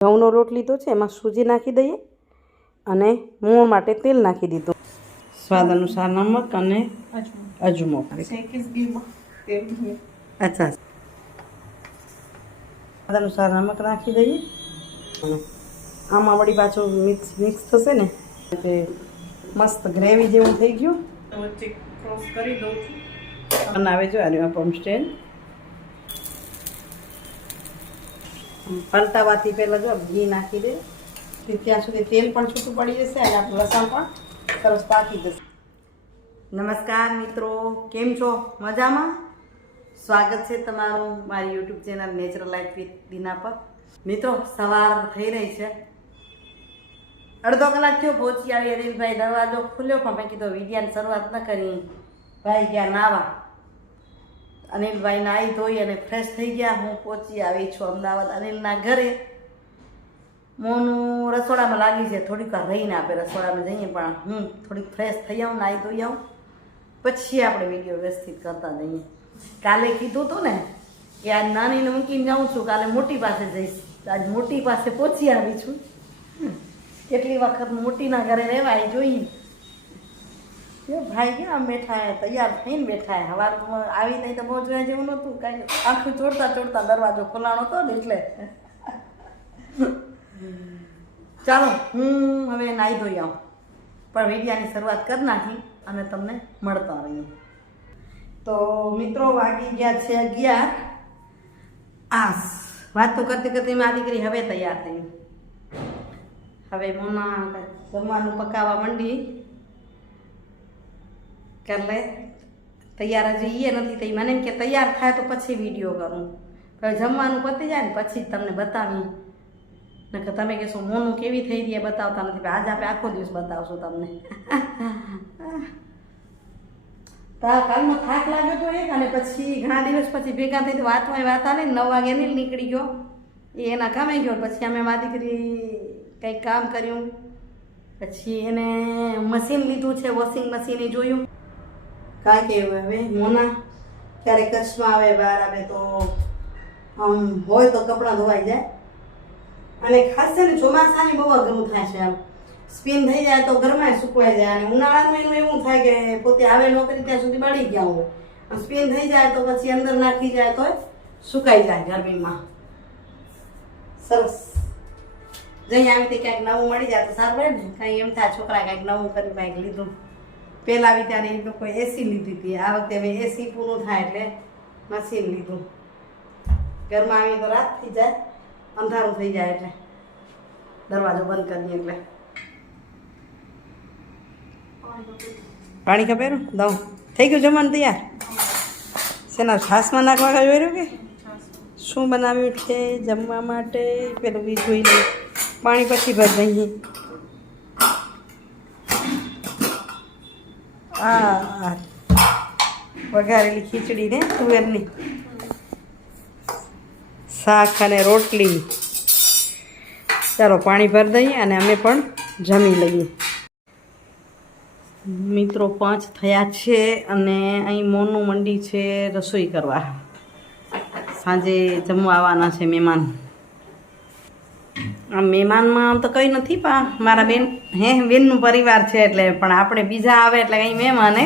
ઘઉંનો લોટ લીધો છે, એમાં સૂજી નાખી દઈએ અને મૂણ માટે તેલ નાખી દીધું. સ્વાદ અનુસાર નમક અને અજમો. અચ્છા, સ્વાદ અનુસાર નમક નાખી દઈએ. આમાં વળી પાછું મિક્સ થશે ને એટલે મસ્ત ગ્રેવી જેવું થઈ ગયું. વચ્ચે ક્રોસ કરી દઉં છું. બનાવે જો આની પમ્પ સ્ટેન્ડ પલટાવાથી પહેલાં જો ઘી નાખી દે, ત્યાં સુધી તેલ પણ છૂટું પડી જશે અને આપણું લસણ પણ સરસ પાકી જશે. નમસ્કાર મિત્રો, કેમ છો? મજામાં? સ્વાગત છે તમારું મારી YouTube channel Natural Life with Dina પર. મિત્રો, સવાર થઈ રહી છે, અડધો કલાક થયો પહોંચી આવી. અનિલભાઈ દરવાજો ખુલ્યો પણ મેં કીધું વિડિયાની શરૂઆત ન કરી. ભાઈ ગયા નાવા. અનિલભાઈ નાહી ધોઈ અને ફ્રેશ થઈ ગયા. હું પહોંચી આવી છું અમદાવાદ અનિલના ઘરે. મોનું રસોડામાં લાગી છે, થોડીક વાર રહીને આપે રસોડામાં જઈએ, પણ હું થોડીક ફ્રેશ થઈ આવું, નાહી ધોઈ આવું, પછી આપણે વિડીયો વ્યવસ્થિત કરતા જઈએ. કાલે કીધું હતું ને કે આજ નાનીને મૂકીને જાઉં છું, કાલે મોટી પાસે જઈશ. આજ મોટી પાસે પહોંચી આવી છું. કેટલી વખત મોટીના ઘરે રહેવાય જોઈએ. ભાઈ ક્યાં બેઠા હે, તૈયાર થઈને બેઠા હે. સવારમાં આવી નહીં તો બહુ જોયા જેવું નહોતું, કાંઈ આંખું ચોડતા ચોડતા દરવાજો ખોલાણો હતો ને એટલે. ચાલો હું હવે નાહી ધોઈ આવું, પણ વિડિયાની શરૂઆત કરી નાખી અને તમને મળતા રહીએ. તો મિત્રો, વાગી ગયા છે 11. વાતો કરતી કરતી મારી દીકરી હવે તૈયાર થઈ. હવે મોના જમવાનું પકાવવા માંડી. એટલે તૈયાર હજી એ નથી થઈ. મને એમ કે તૈયાર થાય તો પછી વિડીયો કરું. હવે જમવાનું પતી જાય ને પછી જ તમને બતાવી. નકર તમે કહેશો મોનું કેવી થઈ રહી બતાવતા નથી. આજ આપણે આખો દિવસ બતાવશું તમને. કાલનો થાક લાગ્યો તો એક, અને પછી ઘણા દિવસ પછી ભેગા થઈ વાતમાં વાત આલે. 9 વાગે અનિલ નીકળી ગયો, એ એના કામે ગયો. પછી અમે મારી દીકરી કંઈક કામ કર્યું. પછી એને મશીન લીધું છે, વોશિંગ મશીન એ જોયું. કારણ કે હવે મોના ક્યારેક કચ્છમાં આવે, બહાર આવે તો આમ હોય તો કપડાં ધોવાઈ જાય. અને ખાસ છે ને ચોમાસાની બહુ અઘરું થાય છે. આમ સ્પિન થઈ જાય તો ઘરમાં સુકવાઈ જાય. અને ઉનાળાનું એનું એવું થાય કે પોતે આવે નોકરી ત્યાં સુધી બળી ગયા હોય. સ્પિન થઈ જાય તો પછી અંદર નાખી જાય તો સુકાઈ જાય ગરમીમાં. સરસ. જઈ આવી તે ક્યાંક નવું મળી જાય તો સારું હોય ને. કાંઈ એમ થાય છોકરા કાંઈક નવું કરી કાંઈક લીધું. પહેલાં આવી ત્યારે એ લોકોએ એસી લીધી હતી. આ વખતે હવે એસી પૂરું થાય એટલે મશીન લીધું. ઘરમાં આવી તો રાત થઈ જાય, અંધારું થઈ જાય એટલે દરવાજો બંધ કરીએ. એટલે પાણી ખપેરું દઉં. થઈ ગયું જમવાનું તૈયાર? શેના છાશમાં નાખવા જોયું કે શું બનાવ્યું છે જમવા માટે? પેલું બી જોઈ લઈએ. પાણી પછી ભર દઈએ. આ વઘારેલી ખીચડી ને તુવેરની, શાક અને રોટલી. ચાલો પાણી ભરી દઈએ અને અમે પણ જમી લઈએ. મિત્રો 5 થયા છે અને અહીં મોનું મંડી છે રસોઈ કરવા. સાંજે જમવા આવવાના છે મહેમાન. આ મહેમાનમાં તો કંઈ નથી, પણ મારા બેનનું પરિવાર છે એટલે. પણ આપણે બીજા આવે એટલે કંઈ મહેમાન હે.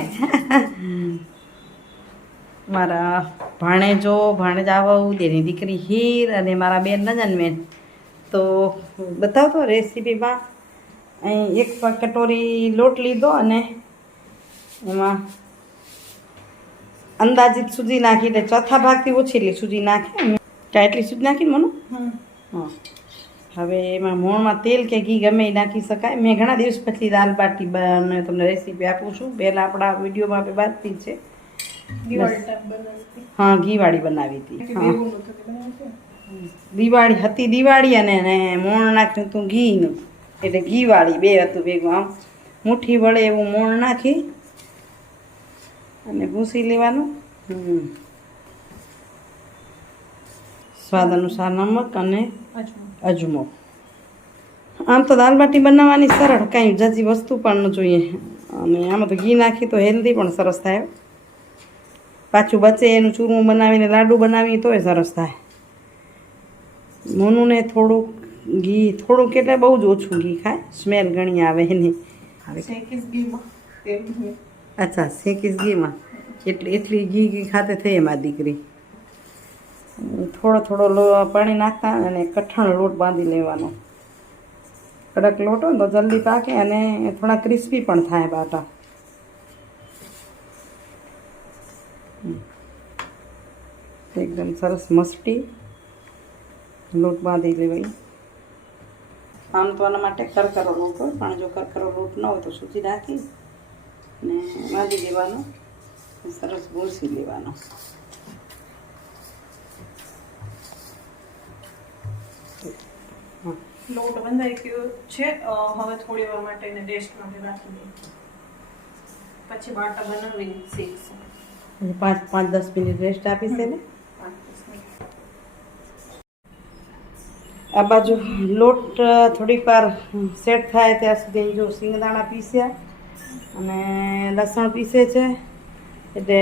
મારા ભાણેજા વહુ, તેની દીકરી હીર અને મારા બેન નજનબેન. તો બતાવતો રેસીપીમાં. અહીં 1 કટોરી લોટ લીધો અને એમાં અંદાજિત સૂજી નાખી. એટલે ચોથા ભાગથી ઓછી એટલી સૂજી નાખી. ત્યાં એટલી સૂજી નાખી ને મનું? હા. હવે એમાં મોણમાં તેલ કે ઘી ગમે એ નાખી શકાય. મેં ઘણા દિવસ પછી દાલ બાટી તમને રેસીપી આપું છું. પહેલાં આપણા વિડીયોમાં આપણે બાંધતી છે. હા, ઘીવાળી બનાવી હતી. દિવાળી હતી, દિવાળી અને મોણ નાખ્યું હતું ઘીનું, એટલે ઘીવાળી બે હતું ભેગું. આમ મુઠ્ઠી વળે એવું મોણ નાખી અને ભૂંસી લેવાનું. સ્વાદ અનુસાર નમક અને અજમો. આમ તો દાલ બાટી બનાવવાની સરળ, કાંઈ જાજી વસ્તુ પણ ન જોઈએ. અને આમાં તો ઘી નાખી તો હેલ્ધી પણ સરસ થાય. પાછું બચે એનું ચૂરમું બનાવીને લાડુ બનાવીએ તોય સરસ થાય. મોનુને થોડુંક ઘી થોડું એટલે બહુ જ ઓછું ઘી ખાય, સ્મેલ ઘણી આવે એની. અચ્છા, શેકીસ ઘીમાં એટલી ઘી ખાતે થઈ એમાં દીકરી. થોડો પાણી નાખતા અને કઠણ લોટ બાંધી લેવાનો. કડક લોટ હોય તો જલ્દી પાકે અને થોડા ક્રિસ્પી પણ થાય બાટા. એકદમ સરસ મસ્તી લોટ બાંધી લેવાય. આમ તો આના માટે કરકરો લોટ હોય, પણ જો કરકરો લોટ ન હોય તો સૂજી રાખી ને બાંધી દેવાનો, સરસ ગોળસી લેવાનો. લોટ બંધાઈ ગયો છે. હવે થોડી વાર માટે એને રેસ્ટમાં રાખી દઈએ, પછી બાટા બનાવીને શીખશું. 5-10 મિનિટ રેસ્ટ આપી છે ને. આ બાજુ લોટ થોડીક વાર સેટ થાય ત્યાં સુધી જો સિંગદાણા પીસ્યા અને લસણ પીસે છે, એટલે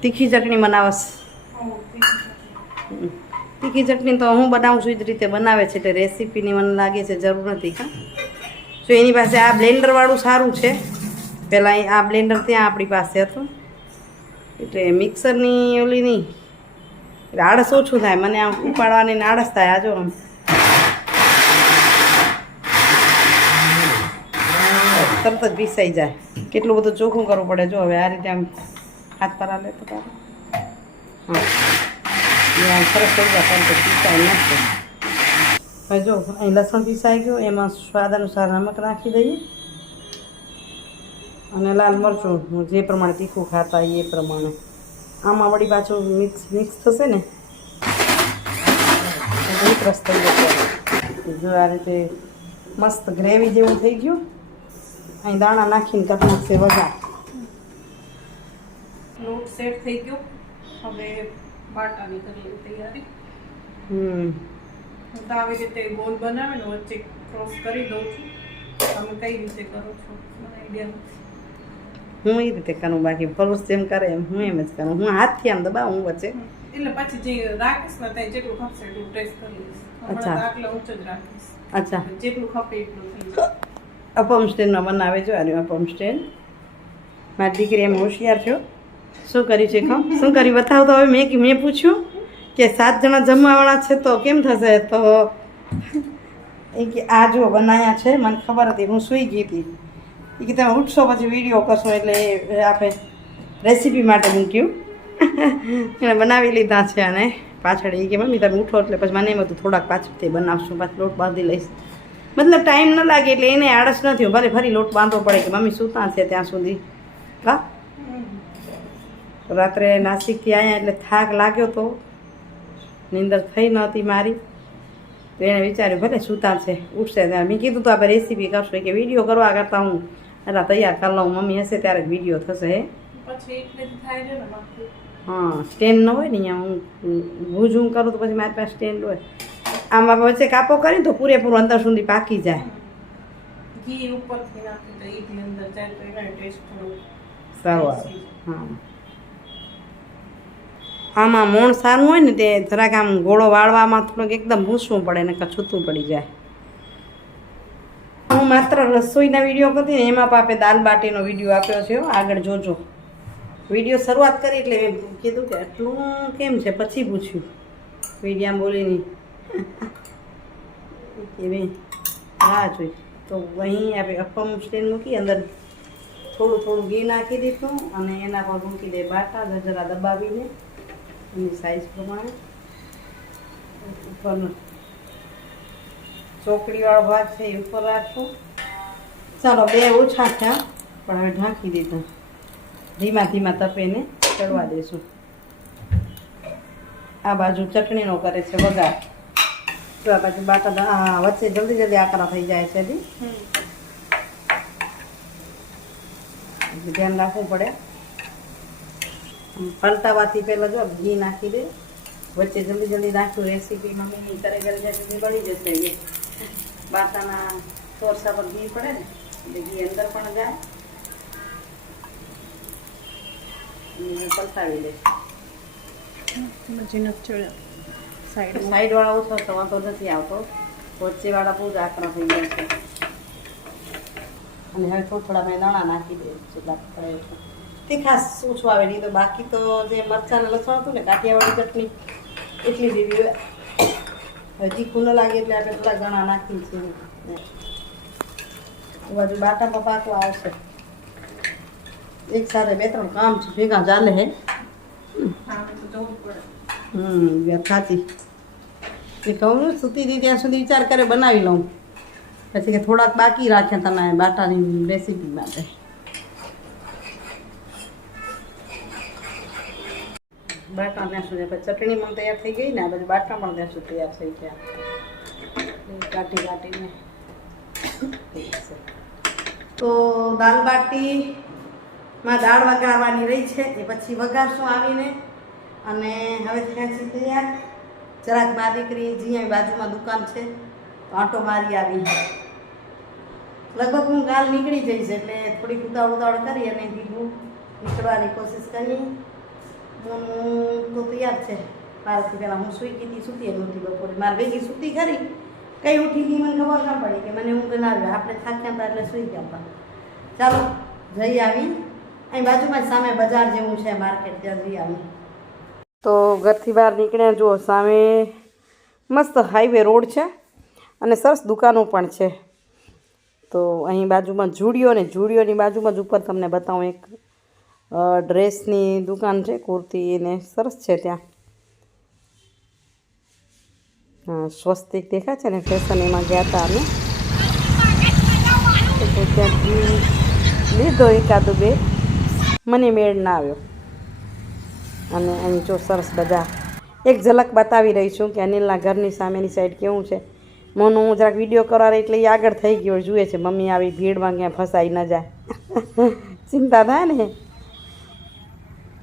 તીખી ચટણી બનાવશ. તીખી ચટણી તો હું બનાવું છું એ જ રીતે બનાવે છે, એટલે રેસીપીની મને લાગે છે જરૂર નથી. હા, તો એની પાસે આ બ્લેન્ડરવાળું સારું છે. પહેલાં આ બ્લેન્ડર ત્યાં આપણી પાસે હતું, એટલે મિક્સરની ઓલી નહીં, એટલે આળસ ઓછું થાય મને. આમ ઉપાડવાની આળસ થાય. આ જો આમ તરત જ પીસાઈ જાય. કેટલું બધું ચોખ્ખું કરવું પડે. જો હવે આ રીતે આમ હાથ પર લે તો તારે હા સરસ થઈ જાય. તરત પીસાઈ નાખે. હવે જો અહીં લસણ પીસાઈ ગયું, એમાં સ્વાદ અનુસાર નમક નાખી દઈએ અને લાલ મરચું જે પ્રમાણે તીખું ખાતા એ પ્રમાણે. આમાં વળી પાછું મિક્સ થશે ને એક રસ થઈ જશે. જો આ રીતે મસ્ત ગ્રેવી જેવું થઈ ગયું. અહીં દાણા નાખીને કરી નાખશે વઘાર. લોટ સેટ થઈ ગયો. હવે બાટાની કરીએ તૈયારી. હું તો આવી રીતે ગોળ બનાવે ને વચ્ચે ક્રોસ કરી દઉં છું. તમે કઈ રીતે કરો છો મને આઈડિયા નથી. હું એ રીતે કરું, બાકી ફરુસ જેમ કરે એમ હું એમ જ કરું. હું હાથથી આમ દબાવું વચ્ચે, એટલે પછી જે રાખીશ ને ત્યાં જેટલું ખપશે એટલું ટેસ્ટ કરી લઈશ. અચ્છા. આટલા ઊંચો જ રાખીશ. અચ્છા, જેટલું ખપે એટલું થઈ જાય. અપમ સ્ટેન્ડમાં બનાવે છે. આર્યું અપમ સ્ટેન્ડ. મારી દીકરી એમ હોશિયાર છો. શું કર્યું છે કહો, શું કર્યું બતાવો તો. હવે મેં પૂછ્યું કે 7 જણા જમવાવાળા છે તો કેમ થશે, તો એ કે આ જો બનાવ્યા છે. મને ખબર હતી, હું સૂઈ ગઈ હતી. એ કે તમે ઉઠશો પછી વિડીયો કરશો, એટલે આપણે રેસીપી માટે મૂક્યું. એને બનાવી લીધા છે. અને પાછળ એ કે મમ્મી તમે ઉઠો એટલે પછી મને એમ હતું થોડાક પાછળથી બનાવશું, પાછું લોટ બાંધી લઈશ. મતલબ ટાઈમ ન લાગે એટલે એને આળસ નથી. ભલે ફરી લોટ બાંધવો પડે કે મમ્મી સૂતા છે ત્યાં સુધી. હા, રાત્રે નાસિકથી આવ્યા એટલે થાક લાગ્યો તો, નીંદર થઈ નહોતી મારી. તો એણે વિચાર્યું ભલે સૂતા છે, ઉઠશે ત્યાં. મેં કીધું તો આપણે રેસીપી કરશું કે વિડીયો કરવા કરતાં હું એટલે તૈયાર કરી લઉં. મમ્મી હશે ત્યારે જ વિડીયો થશે. હે પછી એટલે થાય છે ને બાકી. હા, સ્ટેન્ડ ન હોય ને અહીંયા હું ભૂજ હું કરું તો પછી મારી પાસે સ્ટેન્ડ હોય. આમાં વચ્ચે કાપો કરીને તો પૂરેપૂરું અંદર સુધી પાકી જાય. ઘી ઉપરથી નાખી તો ઈડલી અંદર જાય તો એનો ટેસ્ટ થોડો સારું આવે. હા, આમાં મોણ સારું હોય ને તે જરાક આમ ગોળો વાળવામાં થોડુંક એકદમ ભૂસવું પડે ને છૂટું પડી જાય. હું માત્ર રસોઈના વિડીયો કરતી ને એમાં પાપે દાલ બાટીનો વિડીયો આપ્યો છે. આગળ જોજો. વિડીયો શરૂઆત કરી એટલે મેં કીધું કે આટલું કેમ છે, પછી પૂછ્યું વિડીયામાં બોલીની કે ભાઈ હા જોઈ. તો અહીં આપણે અપમ સ્ટેન્ડ મૂકી અંદર થોડું ઘી નાખી દીધું અને એના પર મૂકી દે બાટા જરા દબાવીને એની સાઈઝ પ્રમાણે. ઉપર ચોકડીવાળો ભાગ છે એ ઉપર રાખવું. ચાલો 2 ઓછા થયા પણ હવે ઢાંકી દીધા. ધીમા તપેને ચડવા દઈશું. આ બાજુ ચટણીનો કરે છે વઘાર. તો આ બાજુ બાટા વચ્ચે જલ્દી આકરા થઈ જાય છે. ધ્યાન રાખવું પડે. પલટાવાથી પહેલાં જો ઘી નાખી દે. વચ્ચે જલ્દી નાખ્યું. રેસીપી મમ્મી કરે જાય સુધી બળી જશે. એ બાટાના ચોરસા પર ઘી પડે ને એટલે ઘી અંદર પણ જાય. પલટાવી દે. સાઈડ સાઈડવાળા ઓછો તો વાંધો નથી આવતો, વચ્ચેવાળા બહુ જ આકરા થઈ ગયા છે. અને હવે થોડા મેં દાણા નાખી દે જેટલા પડે એટલું. તીખાશ ઓછું આવે નહીં તો બાકી તો જે મરચાં ને લસણ હતું ને કાઠિયાવાડી ચટણી એટલી જેવી હોય. હવે તીખું ન લાગે એટલે આપણે થોડા દાણા નાખીએ છીએ. બાજુ બાટામાં પાકો આવશે. એક સાથે 2-3 કામ છે ભેગા ચાલે હે. વાત સાચી. એ કહું છું સૂતી હતી ત્યાં સુધી વિચાર કરે બનાવી લઉં, પછી કે થોડાક બાકી રાખ્યા તમે બાટાની રેસીપી માટે. બાટા ત્યાં સુધી પછી ચટણી પણ તૈયાર થઈ ગઈ ને આ બધું બાટા પણ ત્યાં સુધી તૈયાર થઈ ગયા. કાટીને તો દાલ બાટીમાં દાળ વઘારવાની રહી છે એ પછી વઘારશું આવીને. અને હવે થયા છે તૈયાર. જરાક મા દીકરી જીયા બાજુમાં દુકાન છે તો આંટો મારી આવી. લગભગ હું કાલ નીકળી જઈશ એટલે થોડીક ઉતાવળ કરી અને કીધું નીકળવાની કોશિશ કરી. હું તો તૈયાર છે મારાથી પહેલાં હું સૂતી નહોતી બપોરે. મારે ભેગી સૂતી ખરી, કઈ ઉઠી ગઈ મને ખબર ના પડી કે મને ઊંઘ ના આવે. આપણે થાક્યા હતા એટલે સૂઈ ગયા હતા. ચાલો જઈ આવી. અહીં બાજુમાં જ સામે બજાર જેવું છે માર્કેટ, ત્યાં જઈ આવી. તો ઘરથી બહાર નીકળ્યા જુઓ સામે મસ્ત હાઈવે રોડ છે અને સરસ દુકાનો પણ છે. તો અહીં બાજુમાં જુડિયો ને જુડિયોની બાજુમાં જ ઉપર તમને બતાવું એક ડ્રેસની દુકાન છે, કુર્તી ને સરસ છે ત્યાં. હા સ્વસ્તિક દેખાય છે ને ફેશન, એમાં ગયા હતા અમે. તો ત્યાંથી લીધો એકાદું બે, મને મેળ ના આવ્યો. અને અહીં જો સરસ બજાર. એક ઝલક બતાવી રહી છું કે અનિલના ઘરની સામેની સાઈડ કેવું છે. મોનું હું જરાક વિડીયો કરવા રહી એટલે એ આગળ થઈ ગયો, જુએ છે મમ્મી આવી ભીડમાં ક્યાં ફસાઈ ન જાય. ચિંતા થાય ને.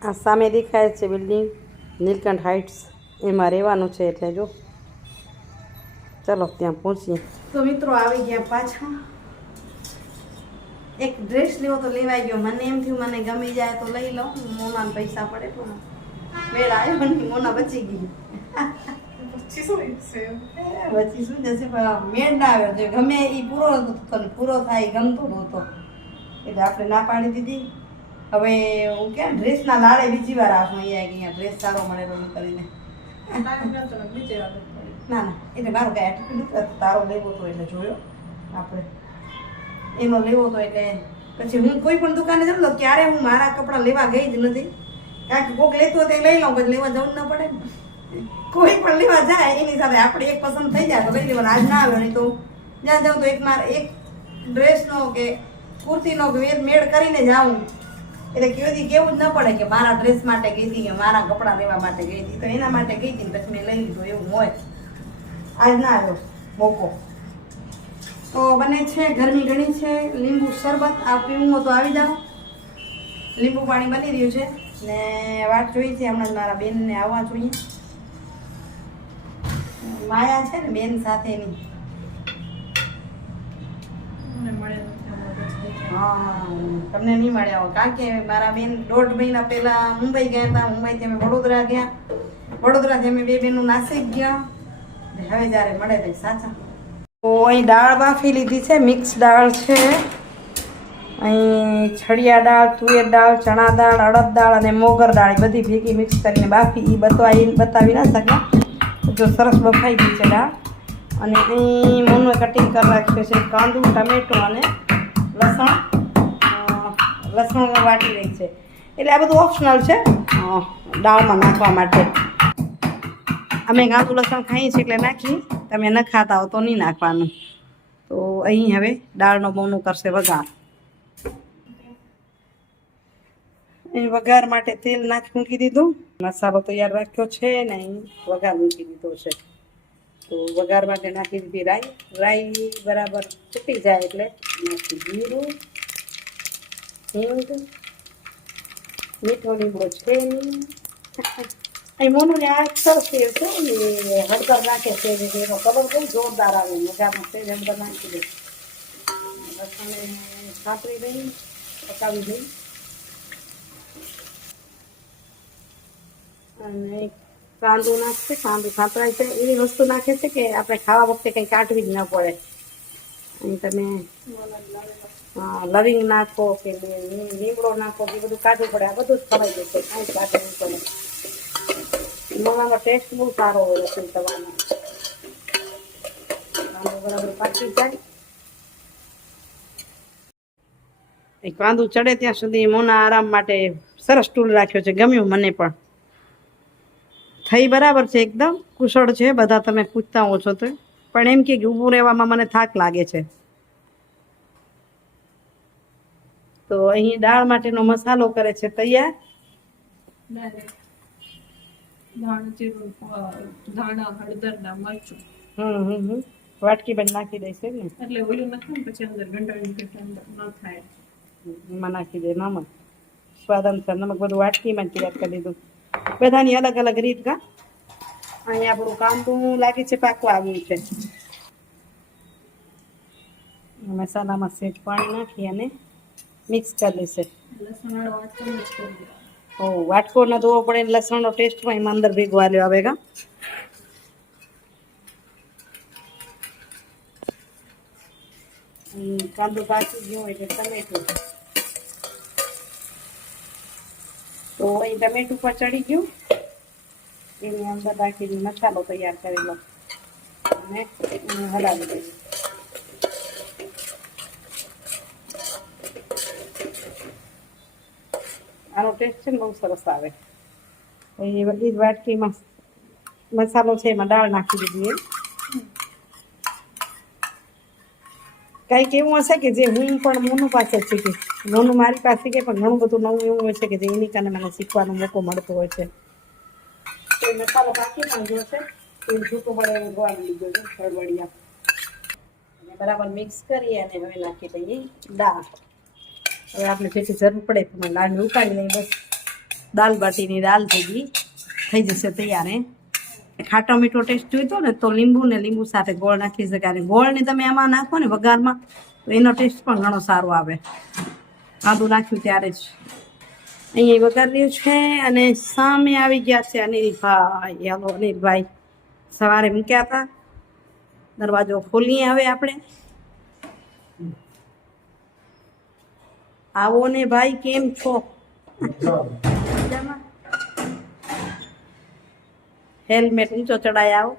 આ સામે દેખાય છે બિલ્ડિંગ નીલકંઠ હાઇટ્સ, એમાં રહેવાનું છે એટલે જો ચલો ત્યાં પહોંચીએ. તો મિત્રો આવી ગયા પાછા. એક ડ્રેસ લેવો તો લેવાઈ ગયો. મને એમ થયું મને ગમી જાય તો લઈ લઉં, મોના પૈસા પડે તો મેળ આવ્યો નહીં, મોના બચી ગઈ. બચી શું જશે, મેળ ના આવ્યો. જે ગમે એ પૂરો થાય ગમતો નહોતો એટલે આપણે ના પાડી દીધી. હવે હું ક્યાં ડ્રેસના લાડે બીજી વાર આવશું અહીંયા ડ્રેસ સારો મળે તો કરીને. ના એટલે મારું કાંઈ એટીટ્યુડ નથી, તારો લેવો તો એટલે જોયો આપણે એનો લેવો તો એટલે પછી હું કોઈ પણ દુકાને જાઉં તો ક્યારે હું મારા કપડાં લેવા ગઈ જ નથી. કારણ કે કોઈક લેતું હોય તો લઈ લઉં, પછી લેવા જવું ન પડે ને. કોઈ પણ લેવા જાય એની સાથે આપણે એક પસંદ થઈ જાય તો લઈ લેવાનું. આજ ના આવ્યો નહીં તો જ્યાં જાઉં તો એક ડ્રેસનો કે કુર્તીનો મેળ કરીને જાઉં એટલે કેવું જ ન પડે કે મારા ડ્રેસ માટે ગઈ હતી કે મારા કપડાં લેવા માટે ગઈ હતી. તો એના માટે ગઈ હતી ને પછી મેં લઈ લીધું એવું હોય. આજ ના આવ્યો મોકો. તો બને છે, ગરમી ઘણી છે. લીંબુ શરબત આ પીવું હોય તો આવી જાઓ. લીંબુ પાણી બની રહ્યું છે ને વાટ જોઈ છે હમણાં જ મારા બેનને આવવા જોઈએ. માયા છે ને બેન સાથેની. હા તમને નહીં મળ્યા હોય કારણ કે મારા બેન 1.5 મહિના પહેલાં મુંબઈ ગયા હતા. મુંબઈથી અમે વડોદરા ગયા, વડોદરાથી અમે 2 બહેનો નાસિક ગયા. હવે જ્યારે મળે તે સાચા. તો અહીં દાળ બાફી લીધી છે, મિક્સ દાળ છે. અહીં છડિયા દાળ, તુવેર દાળ, ચણા દાળ, અડદ દાળ અને મોગર દાળ બધી ભેગી મિક્સ કરીને બાફી. એ બતાવી ના શક્યા, જો સરસ બફાઈ ગઈ છે દાળ. અને અહીં મોનું કટિંગ કરી રાખ્યું છે કાંદું, ટમેટો અને લસણ વાટી રહી છે. એટલે આ બધું ઓપ્શનલ છે દાળમાં નાખવા માટે. અમે કાંદું લસણ ખાઈએ છીએ એટલે નાખીએ, તમે ન ખાતા હો તો નહીં નાખવાનું. તો અહીં હવે દાળનો બહુનું કરશે વઘાર. અહીં વઘાર માટે તેલ મૂકી દીધું, મસાલો તૈયાર રાખ્યો છે ને અહીં વઘાર મૂકી દીધો છે. તો વઘાર માટે નાખી દીધી રાઈ. રાઈ બરાબર ફૂટી જાય એટલે નાખી જીરું, હિંગ, મીઠો લીમડો છે નહીં. અહીં મોનુને આ સરસ તેલ છે એ હળદર નાખે છે એનો કલર બહુ જોરદાર આવે. વઘારમાં તેલ હળદર નાખી દે. લસણને સાતરી દઈ, પકાવી દઈ અને કાંદો નાખશે, કાંદો સાંતળાય છે એવી વસ્તુ નાખે છે કે આપણે ખાવા વખતે કંઈ કાઢવી જ ન પડે. અહીં તમે લવિંગ નાખો કે લીમડો નાખો એ બધું કાઢવું પડે. આ બધું જ ખવાઈ જશે, કાંઈ જ કાઢવું પડે. મોલાનો ટેસ્ટ બહુ સારો હોય રસોઈ કરવાનો. કાંદો બરાબર પાકી જાય. એ કાંદું ચડે ત્યાં સુધી મોના આરામ માટે સરસ ટૂલ રાખ્યો છે, ગમ્યું મને પણ. થઈ બરાબર છે, એકદમ કુશળ છે. બધા તમે પૂછતા હો છો તો પણ એમ કે ઊભું રહેવામાં મને થાક લાગે છે. તો અહીં દાળ માટેનો મસાલો કરે છે તૈયાર. ધાણા, હળદર ના મરચું વાટકી બંધ નાખી દઈશ ને, એટલે ઓલું નાખે ને પછી અંદર ગંડાળીને કે અંદર ન થાય. એમાં નાખી દે નમક, સ્વાદ અનુસાર નમક બધું વાટકીમાં જ તૈયાર કરી દીધું. બધાની અલગ અલગ રીત કા. અહીં આપણું કાંદું લાગે છે પાકવા આવ્યું છે. મસાલામાં સેજ પાણી નાખી અને મિક્સ કરી દેશે. લસણ વાળો વાટકો જ કરી દેવાનો. ઓ વાટકો ન ધોવો પડે, લસણનો ટેસ્ટ પણ એમાં અંદર ભેગો આવ્યો આવે કા. કાંદો પાકી ગયો એટલે ટમેટું, તો અહીં ટમેટું પર ચડી ગયું. એની અંદર રાખીને મસાલો તૈયાર કરેલો અને હલાવી દઈશું. આનો ટેસ્ટ છે ને બહુ સરસ આવે. એ બધી જ વાટકીમાં મસાલો છે એમાં દાળ નાખી દીધી. કંઈક એવું હશે કે જે હું પણ મોનું પાસે જ શીખી, મોનું મારી પાસે કે પણ ઘણું બધું નવું એવું હોય છે કે જે એની કારણે મને શીખવાનો મોકો મળતો હોય છે. તો મસાલો પાકી પણ ગયો છે, તેલ છૂટું પડે એવું ગોળી લીધો છે હળવડિયા. અને બરાબર મિક્સ કરી અને હવે નાખી દઈએ દાળ. હવે આપણે જેટલી જરૂર પડે પણ દાળને ઉકાળી લઈએ બસ. દાલ બાટીની દાળ થઈ જશે તૈયાર. ખાટો મીઠો ટેસ્ટ જોઈતો ને તો લીંબુ ને લીંબુ સાથે ગોળ નાખી શકાય. ગોળને તમે આમાં નાખો ને વઘારમાં તો એનો ટેસ્ટ પણ ઘણો સારો આવે. કાંદું નાખ્યું ત્યારે જ અહીંયા વઘાર રહ્યું છે. અને સામે આવી ગયા છે અનિલભાઈ. હાલો અનિલભાઈ, સવારે મૂક્યા હતા. દરવાજો ખોલીએ હવે આપણે. આવો ને ભાઈ, કેમ છો? મજામાં? હેલ્મેટ ઊંચો ચડાય આવો.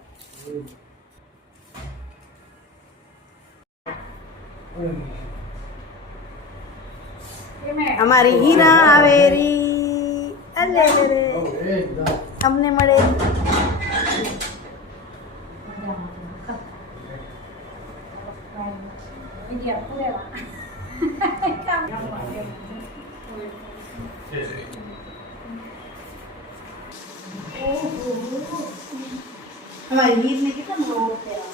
અમારી હીરા આવેરી અલે અમને મળે. हमारे नींद में कितना मोड़ होते हैं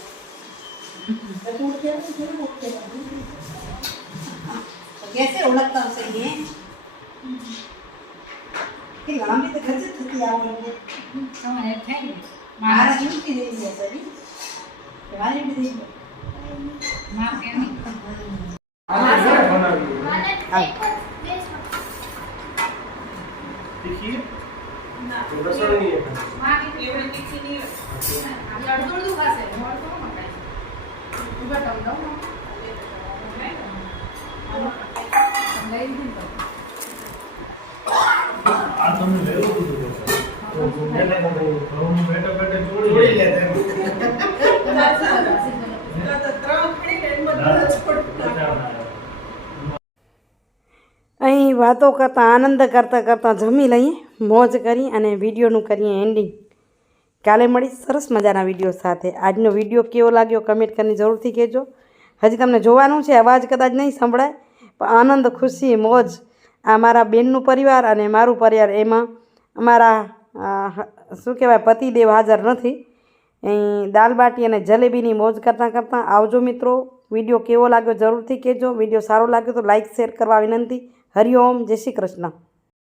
कैसे उड़कता उसे ये कि लंबी तो खर्च थी आप लोग हमारे थे महाराज यूं की दे दिया सभी हमारे भी दे मां के नहीं देखिए तो रसोई नहीं है मां की फेवरेट टिक्की नहीं है लड़दुड़ दुखा से मोड़ तो मकाई ऊपर टम दो આ તમને લેવું કીધું છે તો પેલા ઘઉં બેટા બેટા જોડી લેતા અહીં વાતો કરતાં આનંદ કરતાં જમી લઈએ, મોજ કરી અને વિડીયોનું કરીએ એન્ડિંગ. કાલે મળીશ સરસ મજાના વિડીયો સાથે. આજનો વિડીયો કેવો લાગ્યો કમેન્ટ કરીને જરૂરથી કહેજો. હજી તમને જોવાનું છે, અવાજ કદાચ નહીં સંભળાય પણ આનંદ, ખુશી, મોજ આ મારા બેનનું પરિવાર અને મારું પરિવાર. એમાં અમારા શું કહેવાય પતિદેવ હાજર નથી. અહીં દાલ બાટી અને જલેબીની મોજ કરતાં આવજો મિત્રો. વિડીયો કેવો લાગ્યો જરૂરથી કહેજો. વિડીયો સારો લાગ્યો તો લાઈક શેર કરવા વિનંતી. હરિઓમ, જય શ્રી કૃષ્ણ.